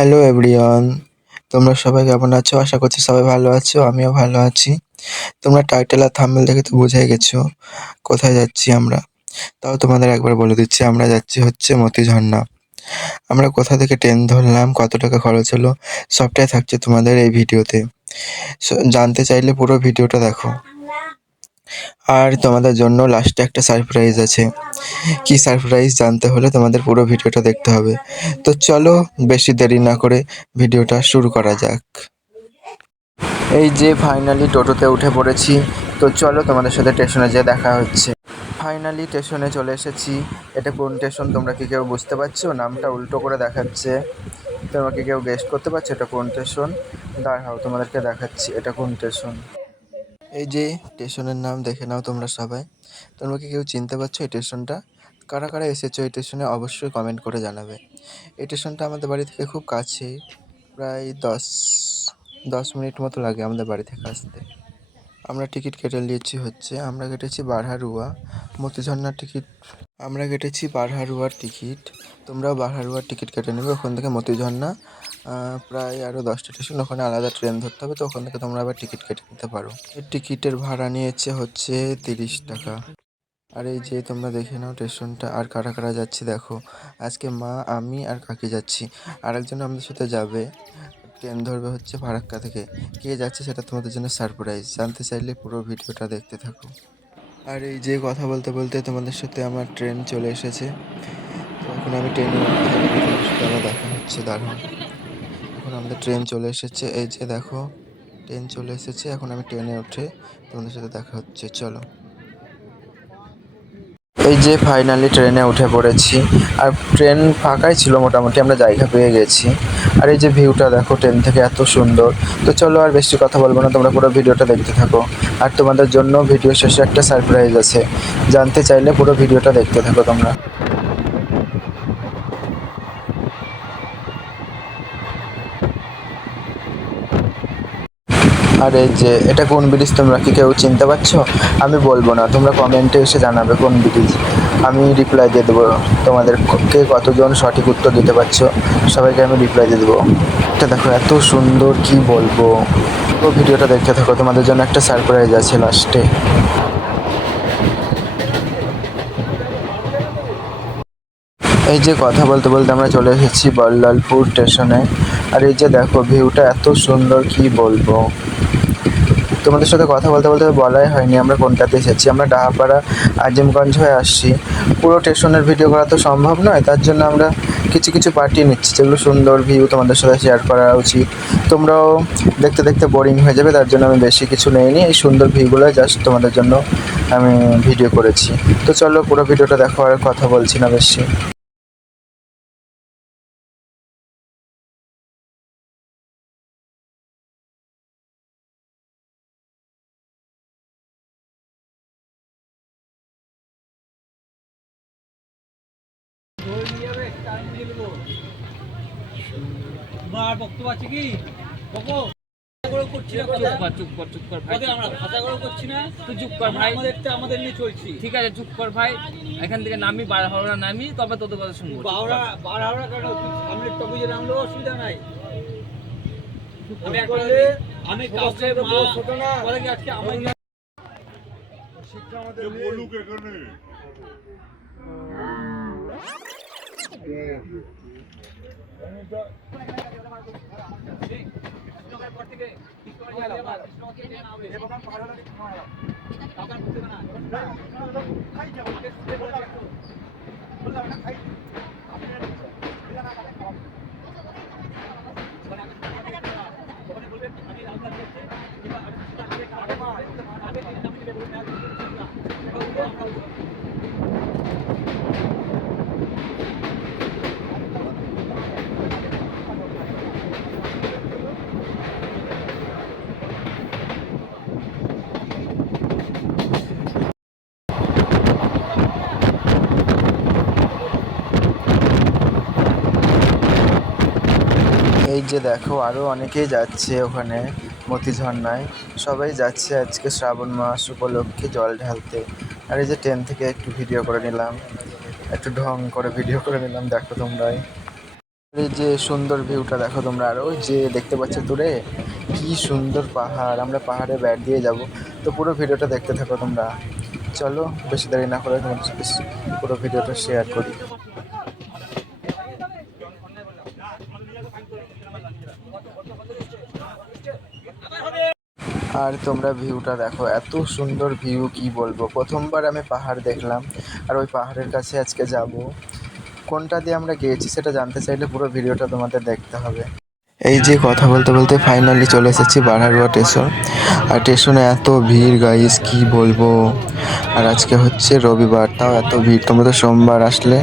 Hello everyone, তোমরা সবাই কেমন আছো? আশা করছি সবাই ভালো আছো, আমিও ভালো আছি। তোমরা টাইটেল আর থাম্বনেল দেখে তো বুঝেই গেছো কোথায় যাচ্ছি আমরা। তাও তোমাদের একবার বলে দিচ্ছি, আমরা যাচ্ছি হচ্ছে মতিঝর্ণা। আমরা কোথা থেকে ট্রেন ধরলাম, কত টাকা খরচ হলো, সবটাই থাকছে তোমাদের এই ভিডিওতে। জানতে চাইলে পুরো ভিডিওটা দেখো। আর তোমাদের জন্য লাস্টে একটা সারপ্রাইজ আছে। কি সারপ্রাইজ জানতে হলে তোমাদের পুরো ভিডিওটা দেখতে হবে। তো চলো বেশি দেরি না করে ভিডিওটা শুরু করা যাক। এই যে ফাইনালি টোটোতে উঠে পড়েছি। তো চলো তোমাদের সাথে স্টেশনে যেয়ে দেখা হচ্ছে। ফাইনালি স্টেশনে চলে এসেছি। এটা কোন স্টেশন তোমরা কি কেউ বুঝতে পারছো? নামটা উল্টো করে দেখাচ্ছে। তোমরা কি কেউ গেস করতে পারছো এটা কোন স্টেশন? দাঁড়াও তোমাদেরকে দেখাচ্ছি এটা কোন স্টেশন। এই যে স্টেশনের নাম দেখে নাও তোমরা সবাই। তোমরা কি কেউ চিনতে পারছো এই স্টেশনটা? কারা কারা এসেছো এই স্টেশনে অবশ্যই কমেন্ট করে জানাবে। এই স্টেশনটা আমাদের বাড়ি থেকে খুব কাছেই, প্রায় 10 মিনিট মতো লাগে আমাদের বাড়ি থেকে আসতে। আমরা টিকিট কেটে নিয়েছি হচ্ছে, আমরা কেটেছি বারহারুয়া মতিঝর্ণার টিকিট। আমরা কেটেছি বারহারুয়ার টিকিট, তোমরাও বারহারুয়ার টিকিট কেটে নেবে। ওখান থেকে মতিঝর্ণা প্রায় আরও 10টা স্টেশন, ওখানে আলাদা ট্রেন ধরতে হবে। তো ওখান থেকে তোমরা আবার টিকিট কেটে নিতে পারো। এর টিকিটের ভাড়া নিয়েছে হচ্ছে 30 টাকা। আর এই যে তোমরা দেখে নাও স্টেশনটা। আর কারা কারা যাচ্ছি দেখো। আজকে মা, আমি আর কাকি যাচ্ছি। আর একজন আমাদের সাথে যাবে, ট্রেন ধরবে হচ্ছে ফারাক্কা থেকে। কে যাচ্ছে সেটা তোমাদের জন্য সারপ্রাইজ। জানতে চাইলে পুরো ভিডিওটা দেখতে থাকো। আর এই যে কথা বলতে বলতে তোমাদের সাথে আমার ট্রেন চলে এসেছে। তো এখন আমি ট্রেনে তোমাদের সাথে আবার দেখা হচ্ছে, দাঁড়াও। এখন আমাদের ট্রেন চলে এসেছে, এই যে দেখো ট্রেন চলে এসেছে। এখন আমি ট্রেনে উঠে তোমাদের সাথে দেখা হচ্ছে, চলো। এই যে ফাইনালি ট্রেনে উঠে পড়েছি। আর ট্রেন ফাঁকাই ছিল মোটামুটি, আমরা জায়গা পেয়ে গেছি। আর এই যে ভিউটা দেখো ট্রেন থেকে এত সুন্দর। তো চলো আর বেশি কথা বলবো না, তোমরা পুরো ভিডিওটা দেখতে থাকো। আর তোমাদের জন্য ভিডিও শেষে একটা সারপ্রাইজ আছে। জানতে চাইলে পুরো ভিডিওটা দেখতে থাকো তোমরা। আর এই যে এটা কোন ব্রিজ তোমরা কি কেউ চিনতে পারছো? আমি বলবো না, তোমরা কমেন্টে এসে জানাবে কোন ব্রিজ। আমি রিপ্লাই দিয়ে দেবো তোমাদের। কে কতজন সঠিক উত্তর দিতে পারছো সবাইকে আমি রিপ্লাই দিয়ে দেবো। এটা দেখো এত সুন্দর, কি বলবো। পুরো ভিডিওটা দেখতে থাকো, তোমাদের জন্য একটা সারপ্রাইজ আছে লাস্টে। এই যে কথা বলতে বলতে আমরা চলে এসেছি বল্লালপুর স্টেশনে। আর এই যে দেখো ভিউটা এত সুন্দর, কি বলবো। তোমাদের সাথে কথা বলতে বলতে বলাই হয়নি আমরা কোনটাতে এসেছি। আমরা ডাহাপাড়া আজিমগঞ্জ হয়ে আসছি। পুরো স্টেশনের ভিডিও করা তো সম্ভব নয়, তার জন্য আমরা কিছু কিছু পার্টি নিচ্ছি, যেগুলো সুন্দর ভিউ তোমাদের সাথে শেয়ার করা উচিত। তোমরাও দেখতে দেখতে বোরিং হয়ে যাবে, তার জন্য আমি বেশি কিছু নেইনি। এই সুন্দর ভিউগুলো জাস্ট তোমাদের জন্য আমি ভিডিও করেছি। তো চলো পুরো ভিডিওটা দেখো, আর কথা বলছি না বেশি। বক্তব্য আছে কি? আমাদের নিয়ে চলছি, ঠিক আছে? চুপ কর ভাই, এখান থেকে নামি বারহাওড়া নামি, তবে তোদের কথা শুনবো। বারহাওড়া কেন? সামনে টপুজে নামলেও অসুবিধা নাই। আমি কাউকে আজকে আমার শিক্ষা আমাদের বলুক এখানে। এই যে দেখো আরও অনেকেই যাচ্ছে ওখানে মতিঝর্ণায়। সবাই যাচ্ছে আজকে শ্রাবণ মাস উপলক্ষে জল ঢালতে। আর এই যে ট্রেন থেকে একটু ভিডিও করে নিলাম, একটু ঢং করে ভিডিও করে নিলাম, দেখো তোমরাই। এই যে সুন্দর ভিউটা দেখো তোমরা, আর ওই যে দেখতে পাচ্ছ দূরে কি সুন্দর পাহাড়। আমরা পাহাড়ে বেড় দিয়ে যাব, তো পুরো ভিডিওটা দেখতে থাকো তোমরা। চলো বেশি দেরি না করে তোমাদের সাথে পুরো ভিডিওটা শেয়ার করি। আর তোমরা ভিউটা দেখো, এত সুন্দর ভিউ কি বলবো। প্রথমবার আমি পাহাড় দেখলাম, আর ওই পাহাড়ের কাছে আজকে যাব। কোনটা দিয়ে আমরা গিয়েছি সেটা জানতে চাইলে পুরো ভিডিওটা তোমাদের দেখতে হবে। এই যে কথা বলতে বলতে ফাইনালি চলে এসেছি বারহারুয়া স্টেশন। আর স্টেশনে এত ভিড় গাইস কি বলবো। আর আজকে হচ্ছে রবিবার, তাও এত ভিড়। তোমরা তো সোমবার আসলে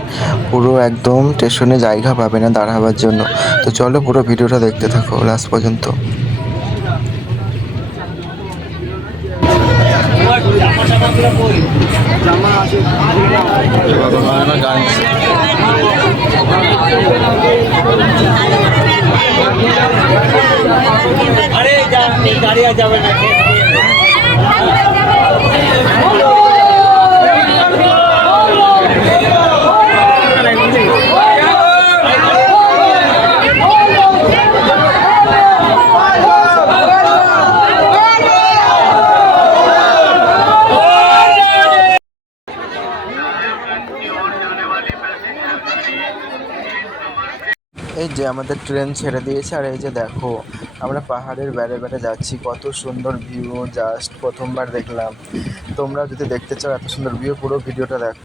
পুরো একদম স্টেশনে জায়গা পাবে না দাঁড়াবার জন্য। তো চলো পুরো ভিডিওটা দেখতে থাকো লাস্ট পর্যন্ত। আরে দাঁড়িয়ে যাবে না। এই যে আমাদের ট্রেন ছেড়ে দিয়েছে, আর এই যে দেখো আমরা পাহাড়ের বেড়ে বেড়ে যাচ্ছি। কত সুন্দর ভিউ, জাস্ট প্রথমবার দেখলাম। তোমরা যদি দেখতে চাও এত সুন্দর ভিউ, পুরো ভিডিওটা দেখো।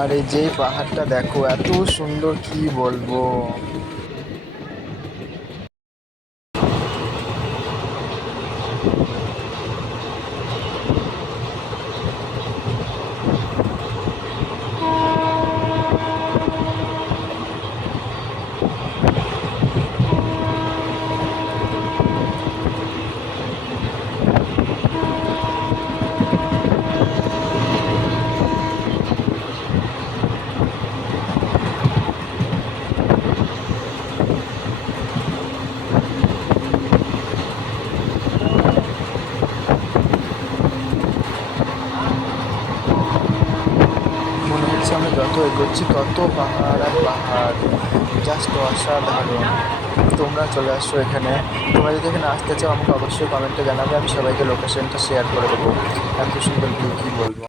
আর এই যে পাহাড়টা দেখো, এত সুন্দর কি বলবো। মনে হচ্ছে আমরা যত এগোচ্ছি তত পাহাড় আর পাহাড়, জাস্ট অসাধারণ। তোমরা চলে আসছো এখানে। তোমরা যদি এখানে আসতে চাও আমাকে অবশ্যই কমেন্টে জানাবে, আমি সবাইকে লোকেশনটা শেয়ার করে দেবো। এত সুন্দর ভিউ কী বলবো।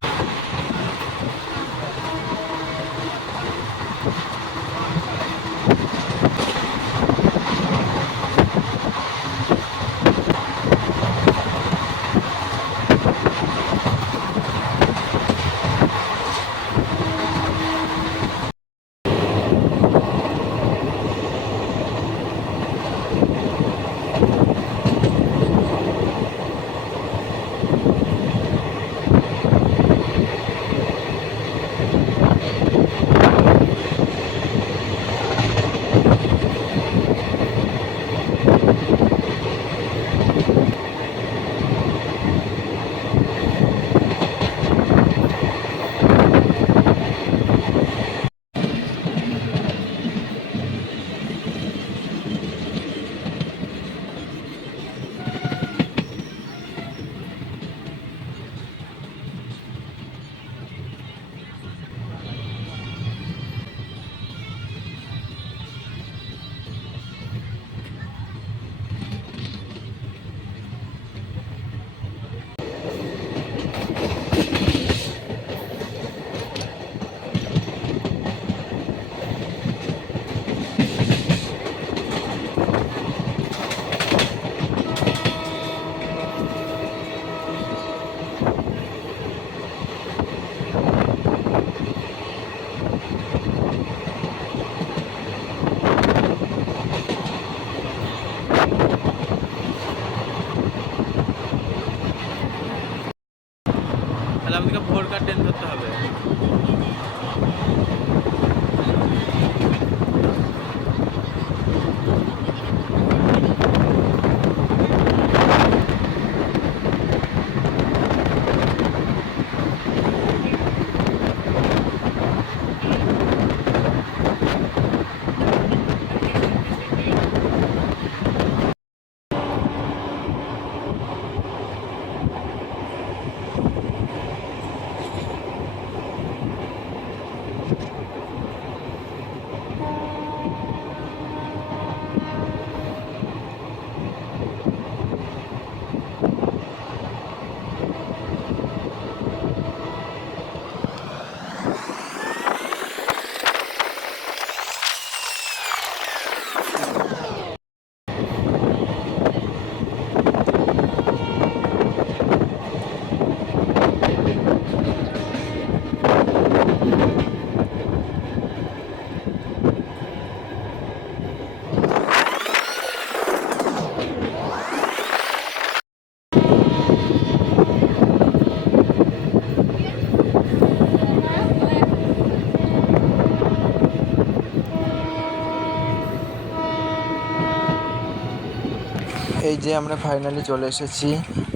এই যে আমরা ফাইনালি চলে এসেছি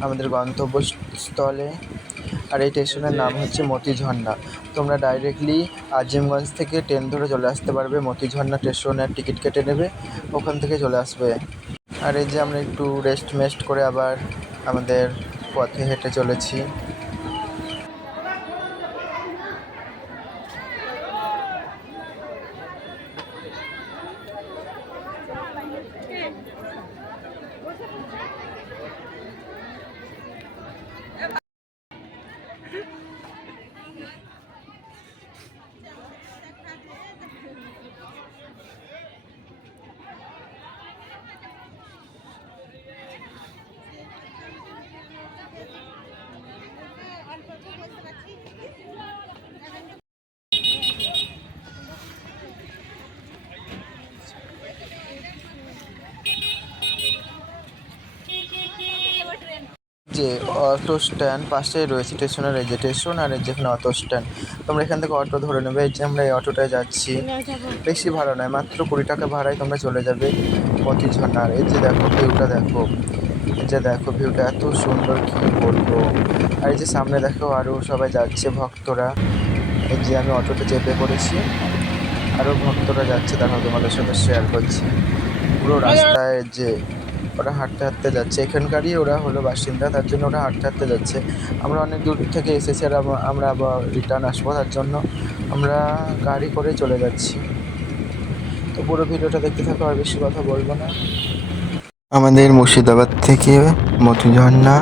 আমাদের গন্তব্যস্থলে। আর এই স্টেশনের নাম হচ্ছে মতিঝর্ণা। তোমরা ডাইরেক্টলি আজিমগঞ্জ থেকে ট্রেন ধরে চলে আসতে পারবে, মতিঝর্ণা স্টেশনের টিকিট কেটে নেবে, ওখান থেকে চলে আসবে। আর এই যে আমরা একটু রেস্ট করে আবার আমাদের পথে হেঁটে চলেছি। যে অটো স্ট্যান্ড পাশেই রয়েছে স্টেশনের, এই যে স্টেশন আর এই যেখানে অটো স্ট্যান্ড। তোমরা এখান থেকে অটো ধরে নেবে। এই যে আমরা এই অটোটায় যাচ্ছি, বেশি ভাড়া নয়, মাত্র 20 টাকা ভাড়ায় তোমরা চলে যাবে মতিঝর্ণার। এই যে দেখো ভিউটা দেখো, এই যে দেখো ভিউটা এত সুন্দর, কী বলবো। আর এই যে সামনে দেখো আরও সবাই যাচ্ছে ভক্তরা। এই যে আমি অটোতে চেপে পড়েছি, আরও ভক্তরা যাচ্ছে, দেখো তোমাদের সাথে শেয়ার করছি। পুরো রাস্তায় যে ওরা হাঁটতে যাচ্ছে, এখানকারই ওরা হলো বাসিন্দা, তার জন্য ওরা হাঁটতে যাচ্ছে। আমরা অনেক দূর থেকে এসেছি আর আমরা আবার রিটার্ন আসবো, তার জন্য আমরা গাড়ি করে চলে যাচ্ছি। তো পুরো ভিডিওটা দেখতে থাকো, আর বেশি কথা বলবো না। আমাদের মুর্শিদাবাদ থেকে মতিঝর্ণা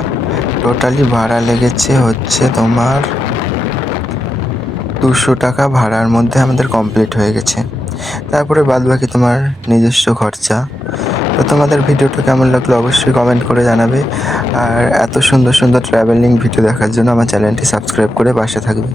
টোটালি ভাড়া লেগেছে হচ্ছে তোমার 200 টাকা। ভাড়ার মধ্যে আমাদের কমপ্লিট হয়ে গেছে, তারপরে বাদবাকি তোমার নিজস্ব খরচা। তো তোমাদের ভিডিওটা কেমন লাগলো অবশ্যই কমেন্ট করে জানাবে। আর এত সুন্দর সুন্দর ট্রাভেলিং ভিডিও দেখার জন্য আমার চ্যানেলটি সাবস্ক্রাইব করে পাশে থাকবে।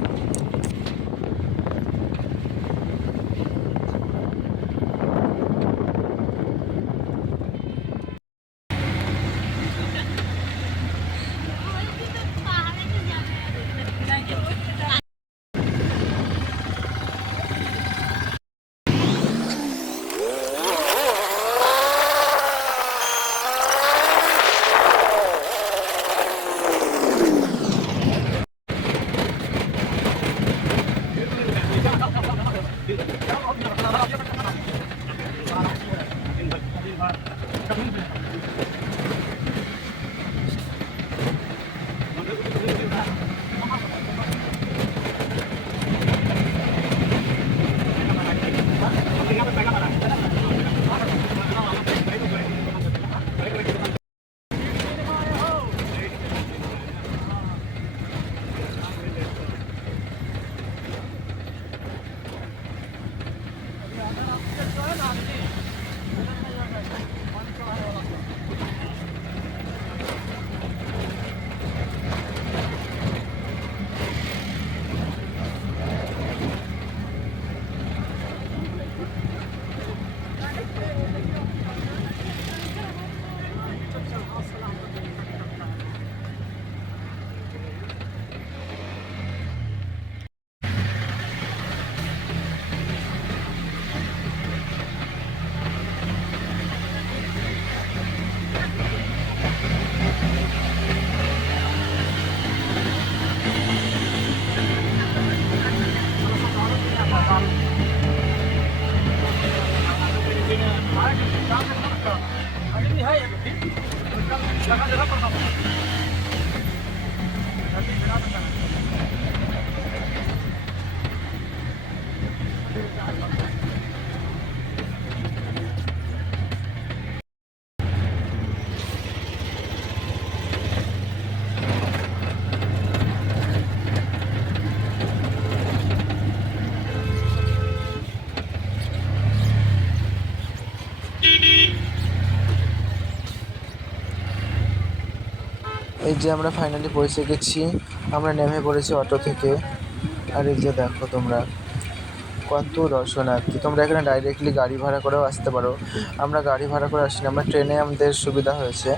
এই যে আমরা ফাইনালি পৌঁছে গেছি, আমরা নেমে পড়েছি অটো থেকে। আর এই যে দেখো তোমরা কত দর্শনার্থী। তোমরা এখানে ডাইরেক্টলি গাড়ি ভাড়া করেও আসতে পারো। আমরা গাড়ি ভাড়া করে আসিনি, আমরা ট্রেনে আমাদের সুবিধা হয়েছে,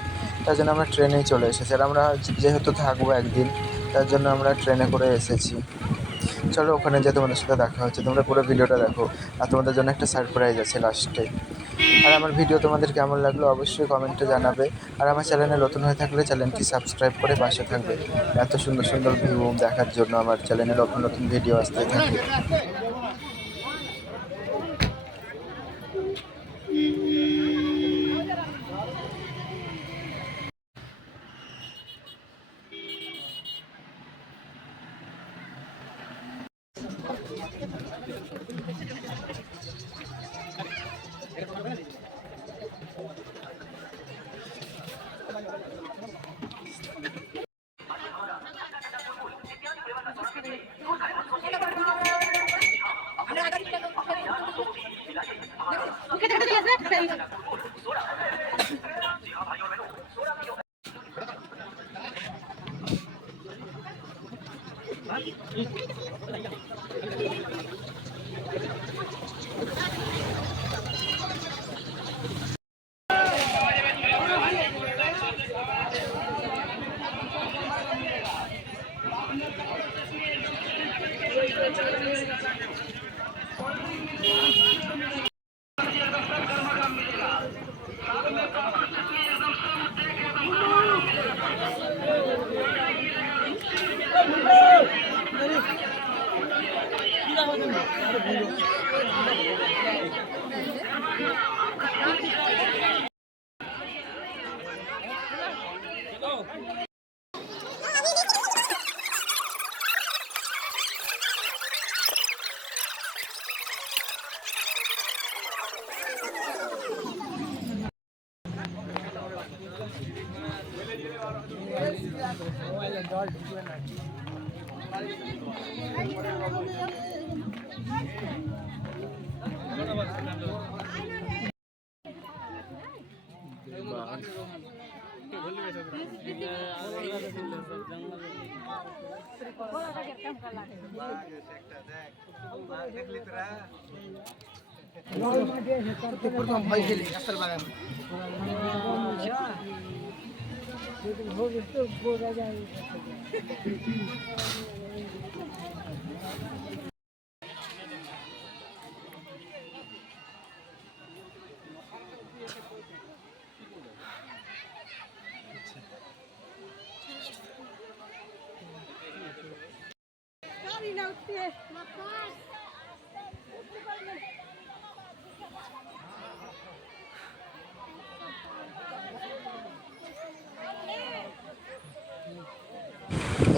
তার জন্য আমরা ট্রেনেই চলে এসেছি। আর আমরা যেহেতু থাকবো একদিন, তার জন্য আমরা ট্রেনে করে এসেছি। চলো ওখানে যেয়ে তোমাদের সাথে দেখা হচ্ছে, তোমরা পুরো ভিডিওটা দেখো। আর তোমাদের জন্য একটা সারপ্রাইজ আছে লাস্টে। আর আমার ভিডিও তোমাদের কেমন লাগলো অবশ্যই কমেন্টে জানাবে। আর আমার চ্যানেলে নতুন হয়ে থাকলে চ্যানেলটি সাবস্ক্রাইব করে পাশে থাকবে এত সুন্দর সুন্দর ভিউ দেখার জন্য। আমার চ্যানেলে নতুন নতুন ভিডিও আসতে থাকে।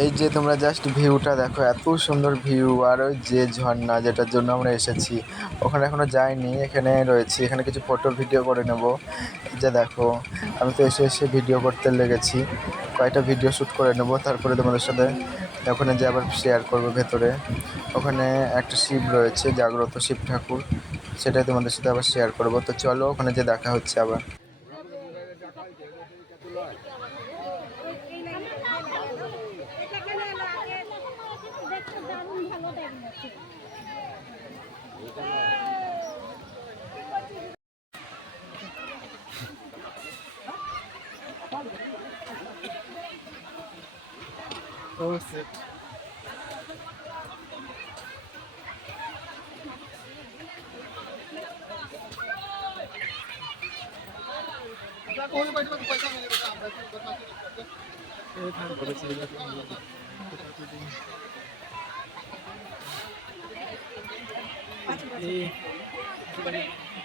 এই যে তোমরা জাস্ট ভিউটা দেখো, এত সুন্দর ভিউ। আর ওই যে ঝর্ণা যেটার জন্য আমরা এসেছি ওখানে এখনো যাইনি, এখানে রয়েছি, এখানে কিছু ফটো ভিডিও করে নেব। এই যে দেখো আমি তো এসে এসে ভিডিও করতে লেগেছি, কয়েকটা ভিডিও শ্যুট করে নেব, তারপরে তোমাদের সাথে ওখানে যে আবার শেয়ার করবো। ভেতরে ওখানে একটা শিব রয়েছে, জাগ্রত শিব ঠাকুর, সেটাই তোমাদের সাথে আবার শেয়ার করবো। তো চলো ওখানে যে দেখা হচ্ছে আবার।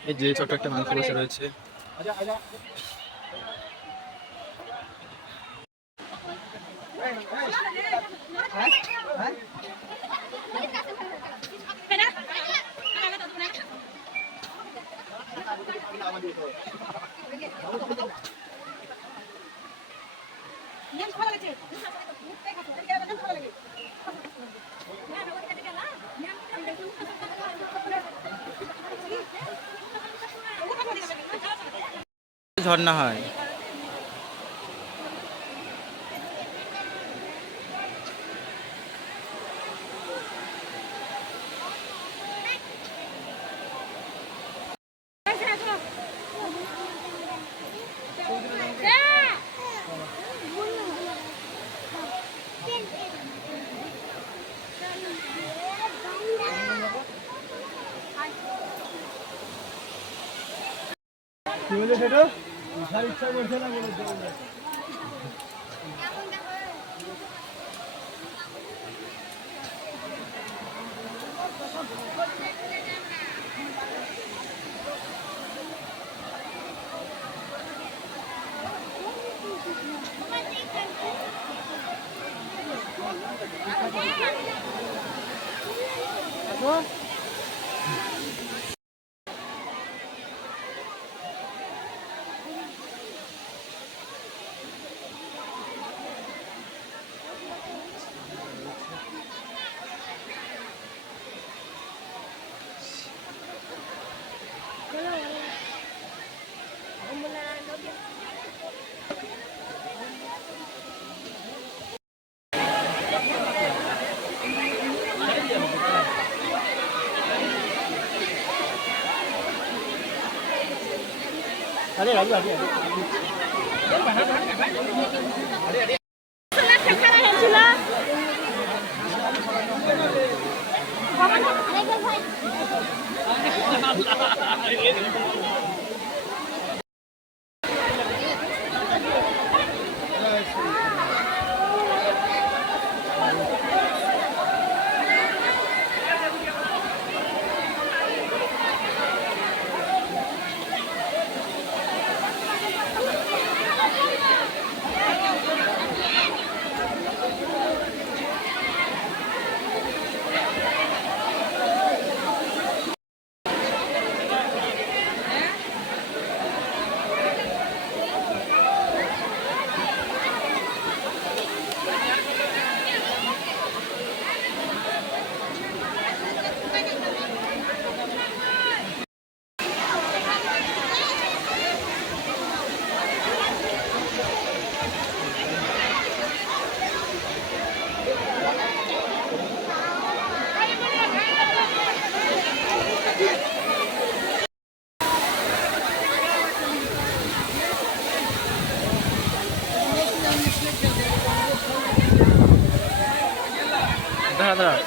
এই যে ছোট্ট একটা মানুষ বসে রয়েছে। ঝর্ণা হয়। দাঁড়া দাঁড়া।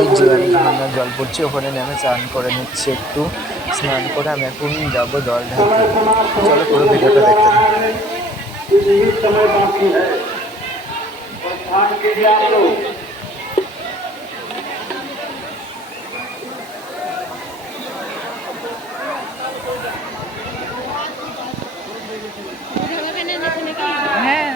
এই যে আমি ঝর্ণার জল পড়ছি, ওখানে নেমে স্নান করে নিচ্ছি একটু। স্নান করে আমি এখন যাবো জল ঢালতে। চলো পুরো ভিডিওটা দেখতে থাকো। হ্যাঁ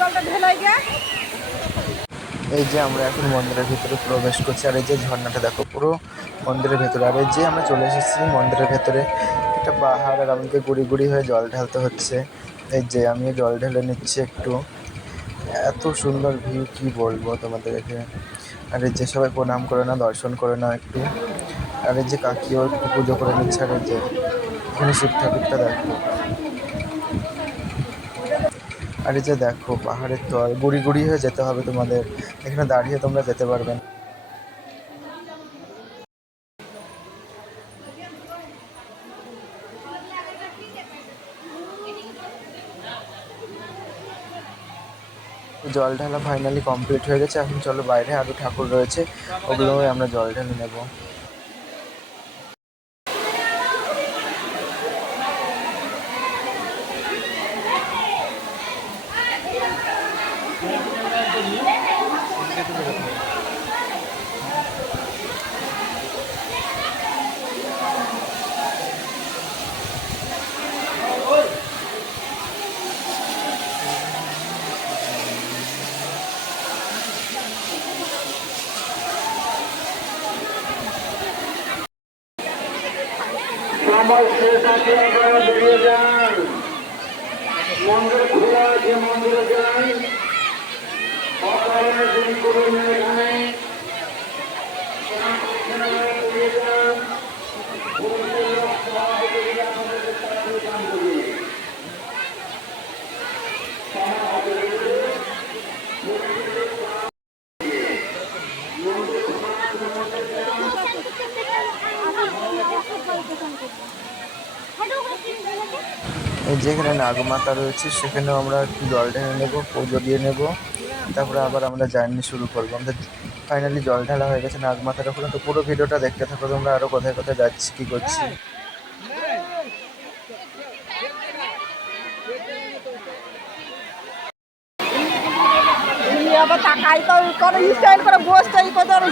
জলটা ঢেলাই গে। এই যে আমরা এখন মন্দিরের ভিতরে প্রবেশ করছি, আর এই যে ঝর্ণাটা দেখো পুরো মন্দিরের ভেতরে। আর এই যে আমরা চলে এসেছি মন্দিরের ভেতরে, একটা পাহাড়, আর আমাকে গুড়ি গুড়ি হয়ে জল ঢালতে হচ্ছে। এই যে আমিও জল ঢেলে নিচ্ছি একটু। এত সুন্দর ভিউ, কি বলবো তোমাদেরকে। আর এই যে সবাই প্রণাম করে না, দর্শন করে না একটু। আর এই যে কাকিও একটু পুজো করে নিচ্ছে। আর এই যে এখানে শিব ঠাকুরটা দেখো। আর এই যে দেখো পাহাড়ের তল, গুড়ি গুড়ি হয়ে যেতে হবে তোমাদের, এখানে দাঁড়িয়ে তোমরা যেতে পারবে না। জল ঢালা ফাইনালি কমপ্লিট হয়ে গেছে। এখন চলো বাইরে আরো ঠাকুর রয়েছে, ওগুলো আমরা জল ঢেলে নেবো। সময় শেষ আছে, আপনারা বেরিয়ে যান। মন্দির খোলা আছে, মন্দিরে যান। অকারণে দেরি করবেন না এখানে। বেরিয়ে যান। পুলিশের লোক সভাপতি আপনাদেরকে তাড়াতাড়ি কাম করবে। এই যেখানে নাগমাতা রয়েছে সেখানেও আমরা একটু জল ঢেলে নেবো, পুজো দিয়ে নেবো, তারপরে আবার আমরা জার্নি শুরু করবো। আমাদের ফাইনালি জল ঢালা হয়ে গেছে নাগমাতার ওখানে। তো পুরো ভিডিওটা দেখতে থাকো তোমরা, আরো কোথায় কোথায় যাচ্ছি কি করছি। আবার তাকাই করে স্টাইল করে বসটাই কত আর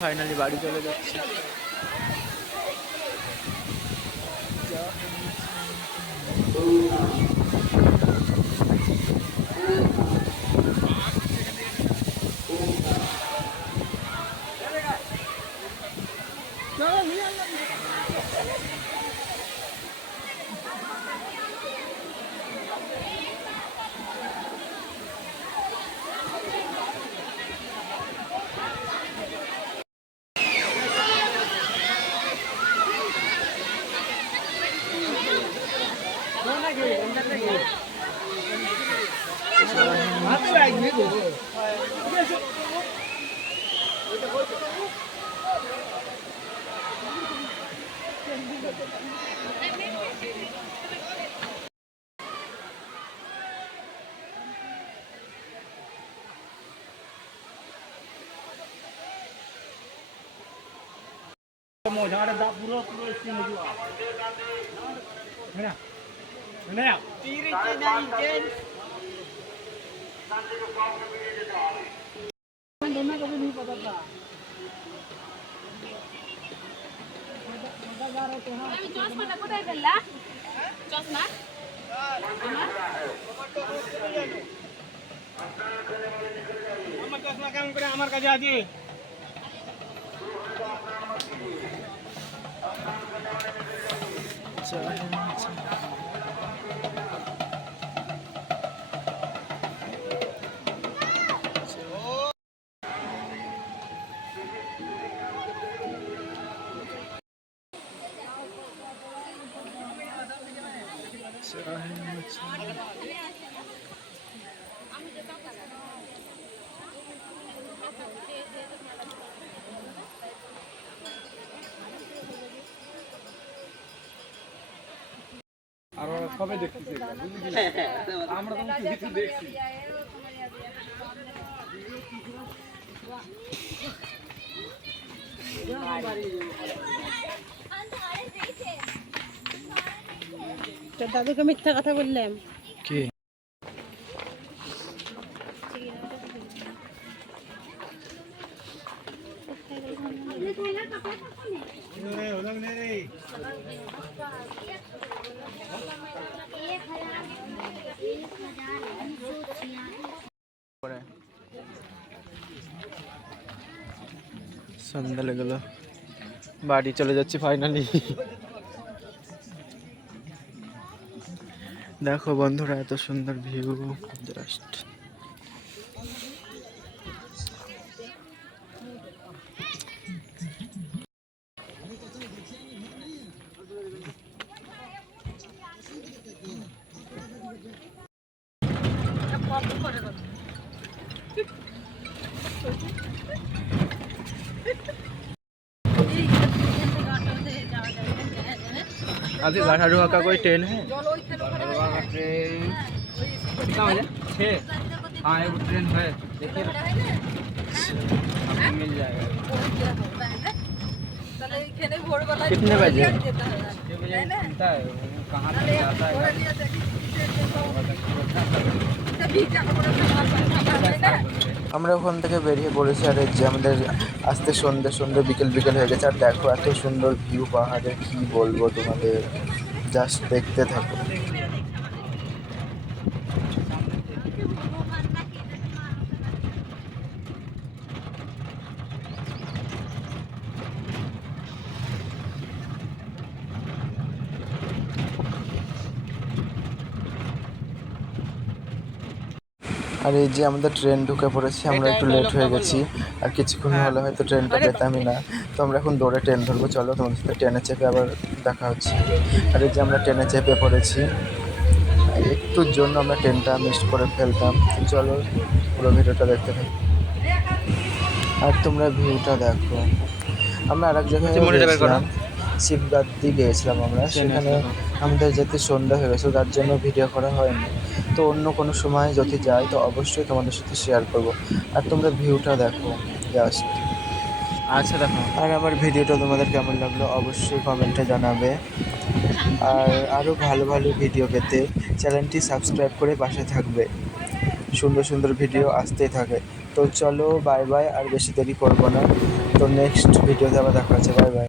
ফাইনালি বাড়ি চলে যাচ্ছি। চশমাটা কোথায় ফেললা? চশমা আমার চশমা কেমন করে আমার কাছে আছে? আর ওরা সবাই দেখতেছে, আমরা তো কিছু দেখছি। তোর দাদুকে মিথ্যা কথা বললাম। কি সন্ধ্যা লেগে গেল, বাড়ি চলে যাচ্ছি ফাইনালি। দেখো বন্ধুরা, এত সুন্দর ভিউ জাস্ট। अभी गढ़ारुआ का कोई ट्रेन है? ट्रेन कितना बजे? 6। हाँ एक ट्रेन है, देखिए आपको मिल जाएगा। कितने बजे? 6 बजे खुलता है, वो कहाँ से जाता है? আমরা ওখান থেকে বেরিয়ে পড়েছি, আর এই যে আমাদের আস্তে সন্ধ্যে সন্ধ্যে বিকেল বিকেল হয়ে গেছে। আর দেখো এত সুন্দর ভিউ পাহাড়ের, কি বলবো তোমাদের, জাস্ট দেখতে থাকো। আর এই যে আমাদের ট্রেন ঢুকে পড়েছে, আমরা একটু লেট হয়ে গেছি, আর কিছুক্ষণ হলে হয়তো ট্রেনটা পেতামই না। তো আমরা এখন দৌড়ে ট্রেন ধরবো, চলো তোমাদের সাথে ট্রেনে চেপে আবার দেখা হচ্ছে। আর এই যে আমরা ট্রেনে চেপে পড়েছি, একটুর জন্য আমরা ট্রেনটা মিস করে ফেলতাম। চলো পুরো ভিডিওটা দেখতে থাকি, আর তোমরা ভিউটা দেখো। আমরা আর এক জায়গায় গিয়েছিলাম, শিবগাদ্দি গিয়েছিলাম আমরা, সেখানে আমাদের যেতে সন্ধ্যা হয়ে গেছে, তার জন্য ভিডিও করা হয়নি। তো অন্য কোনো সময় যদি যাই তো অবশ্যই তোমাদের সাথে শেয়ার করব। আর তোমরা ভিউটা দেখো জাস্ট। আচ্ছা দেখো। আর আমার ভিডিওটা তোমাদের কেমন লাগলো অবশ্যই কমেন্টে জানাবে। আর আরও ভালো ভালো ভিডিও পেতে চ্যানেলটি সাবস্ক্রাইব করে পাশে থাকবে, সুন্দর সুন্দর ভিডিও আসতেই থাকে। তো চলো বাই বাই, আর বেশি দেরি করবো না। তো নেক্সট ভিডিওতে আবার দেখা হচ্ছে, বাই বাই।